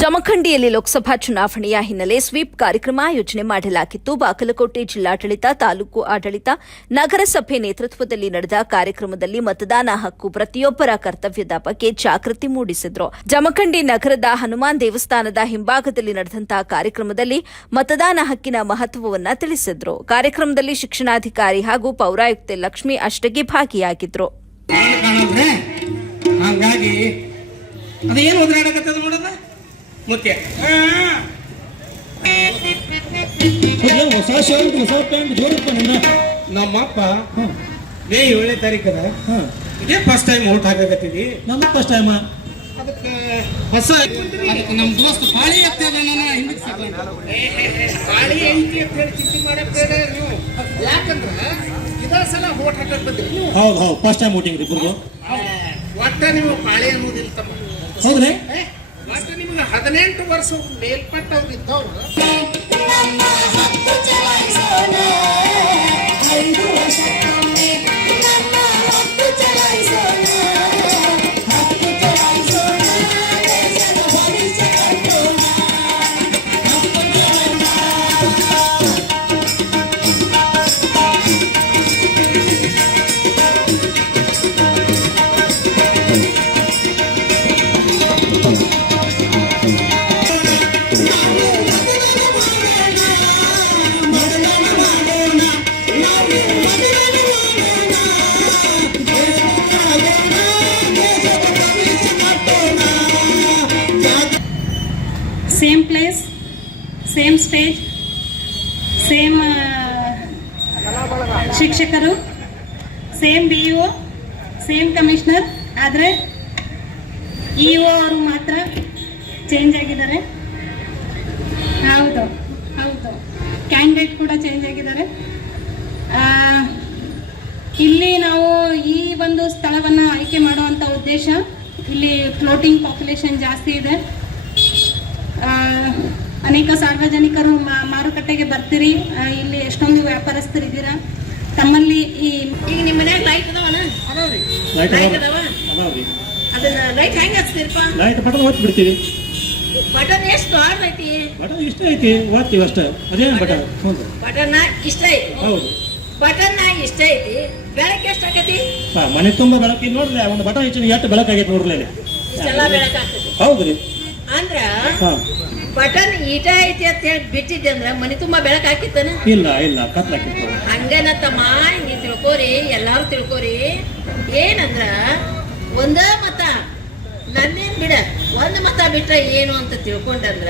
ಜಮಖಂಡಿಯಲ್ಲಿ ಲೋಕಸಭಾ ಚುನಾವಣೆಯ ಹಿನ್ನೆಲೆ ಸ್ವೀಪ್ ಕಾರ್ಯಕ್ರಮ ಆಯೋಜನೆ ಮಾಡಲಾಗಿತ್ತು. ಬಾಗಲಕೋಟೆ ಜಿಲ್ಲಾಡಳಿತ, ತಾಲೂಕು ಆಡಳಿತ, ನಗರಸಭೆ ನೇತೃತ್ವದಲ್ಲಿ ನಡೆದ ಕಾರ್ಯಕ್ರಮದಲ್ಲಿ ಮತದಾನ ಹಕ್ಕು ಪ್ರತಿಯೊಬ್ಬರ ಕರ್ತವ್ಯದ ಬಗ್ಗೆ ಜಾಗೃತಿ ಮೂಡಿಸಿದ್ರು. ಜಮಖಂಡಿ ನಗರದ ಹನುಮಾನ್ ದೇವಸ್ಥಾನದ ಹಿಂಭಾಗದಲ್ಲಿ ನಡೆದಂತಹ ಕಾರ್ಯಕ್ರಮದಲ್ಲಿ ಮತದಾನ ಹಕ್ಕಿನ ಮಹತ್ವವನ್ನು ತಿಳಿಸಿದ್ರು. ಕಾರ್ಯಕ್ರಮದಲ್ಲಿ ಶಿಕ್ಷಣಾಧಿಕಾರಿ ಹಾಗೂ ಪೌರಾಯುಕ್ತೆ ಲಕ್ಷ್ಮಿ ಅಷ್ಟಗಿ ಭಾಗಿಯಾಗಿದ್ರು. ಅದೇನು ಮುತ್ಯ. ಅದೇನು ಹೊಸ ಶರ್ಟ್ ಹೊಸ ಪ್ಯಾಂಟ್ ಜೋಡಪ್ಪ ನಿನ್ನ? ನಮ್ಮಪ್ಪ ಮೇ ಏಳನೇ ತಾರೀಕದ. ಇದೇ ಫಸ್ಟ್ ಟೈಮ್ ಓಟ್ ಹಾಕಕತ್ತಿದಿ ನಮ್ಮ ಫಸ್ಟ್ ಟೈಮ್ ಅದಕ್ಕೆ ಹೊಸ ಅದಕ್ಕೆ ನಮ್ಮ ದೋಸ್ತ ಪಾಳಿ ಎತ್ತದ ನನ್ನ ಹಿಂದಕ್ಕೆ ಪಾಳಿ ಎಂಟಿ ಅಂತ ಹೇಳಿ ಚಿಂತೆ ಮಾಡಕ್ ಬೇಡ ನೀವು ಯಾಕಂದ್ರೆ ಇದೇ ಸಲ ಓಟ್ ಹಾಕಕ್ ಬಂದ್ರಿ ನೀವು ಹೌದು ಹೌದು ಫಸ್ಟ್ ಟೈಮ್ ವೋಟಿಂಗ್ ರೀ ಒಟ್ಟ ನೀವು ಪಾಳಿ ಅನ್ನೋದಿಲ್ಲ ತಮ್ಮ. ಹೌದ್ರಿ? ಹದಿನೆಂಟು ವರ್ಷ ಮೇಲ್ಪಟ್ಟವ್ರು ಇದ್ದವ್ರು same place same stage same ಶಿಕ್ಷಕರು same B E O same commissioner ಆದರೆ ಇ ಒ ಅವರು ಮಾತ್ರ ಚೇಂಜ್ ಆಗಿದ್ದಾರೆ. ಹೌದು ಹೌದು. ಕ್ಯಾಂಡಿಡೇಟ್ ಕೂಡ ಚೇಂಜ್ ಆಗಿದ್ದಾರೆ. ಇಲ್ಲಿ ನಾವು ಈ ಒಂದು ಸ್ಥಳವನ್ನು ಆಯ್ಕೆ ಮಾಡುವಂಥ ಉದ್ದೇಶ, ಇಲ್ಲಿ ಫ್ಲೋಟಿಂಗ್ ಪಾಪ್ಯುಲೇಷನ್ ಜಾಸ್ತಿ ಇದೆ. ಅನೇಕ ಸಾರ್ವಜನಿಕರು ಮಾ- ಮಾರುಕಟ್ಟೆಗೆ ಬರ್ತೀರಿ. ಇಲ್ಲಿ ಎಷ್ಟೊಂದು ವ್ಯಾಪಾರಸ್ಥರಿದ್ದೀರಾ ತಮ್ಮಲ್ಲಿ ಈ ಈಗ ನಿಮ್ಮ ಮನ್ಯಾಗ ಲೈಟ್ ಅದಾವನ ಅದಾವ್ರಿ. ಲೈಟ್ ಅದಾವ? ಅದನ್ನ ಲೈಟ್ ಹೆಂಗ್ ಹಚ್ತಿರಪ್ಪ? ಲೈಟ್ ಬಟನ್ ಒತ್ತಿ ಬಿಡ್ತೀವಿ. ಬಟನ್ ಎಷ್ಟು ಆರ್ಡ್ ಐತಿ? ಬಟನ್ ಇಷ್ಟ ಐತಿ ಒತ್ತೀವಿ ಅಷ್ಟೇ. ಅದೇನು ಬಟನ್ ಹೌದು ಬಟನ್ ಇಷ್ಟ ಐತಿ. ಹೌದು. ಬಟನ್ ಇಷ್ಟ ಐತಿ. ಬೆಳಕು ಎಷ್ಟು ಆಗತಿ ಹಾ ಮನೆ ತುಂಬ ಬೆಳಕಿ ನೋಡ್ರಿ ಒಂದು ಬಟನ್ ಹೆಚ್ಚಿನ ಎಷ್ಟು ಬೆಳಕಾಗೈತೆ ನೋಡ್ರಿ ಹೌದ್ರಿ. ಅಂದ್ರ ಬಟನ್ ಈಟ ಐತಿ ಅಂತ ಹೇಳಿ ಬಿಟ್ಟಿದ್ದೆ ಅಂದ್ರ ಮನೆ ತುಂಬಾ ಬೆಳಕ್ ಹಾಕಿತ್ತಾನ? ಇಲ್ಲ ಇಲ್ಲ ಕತ್ಲಾಕಿತ್ತು ಹಂಗನ ತಮ್ಮ ಹಿಂಗೆ ತಿಳ್ಕೋರಿ ಎಲ್ಲಾರು ತಿಳ್ಕೋರಿ. ಏನಂದ್ರ ಒಂದ ಮತ ನನ್ನೇನ್ ಬಿಡ ಒಂದ್ ಮತ ಬಿಟ್ರ ಏನು ಅಂತ ತಿಳ್ಕೊಂಡಂದ್ರ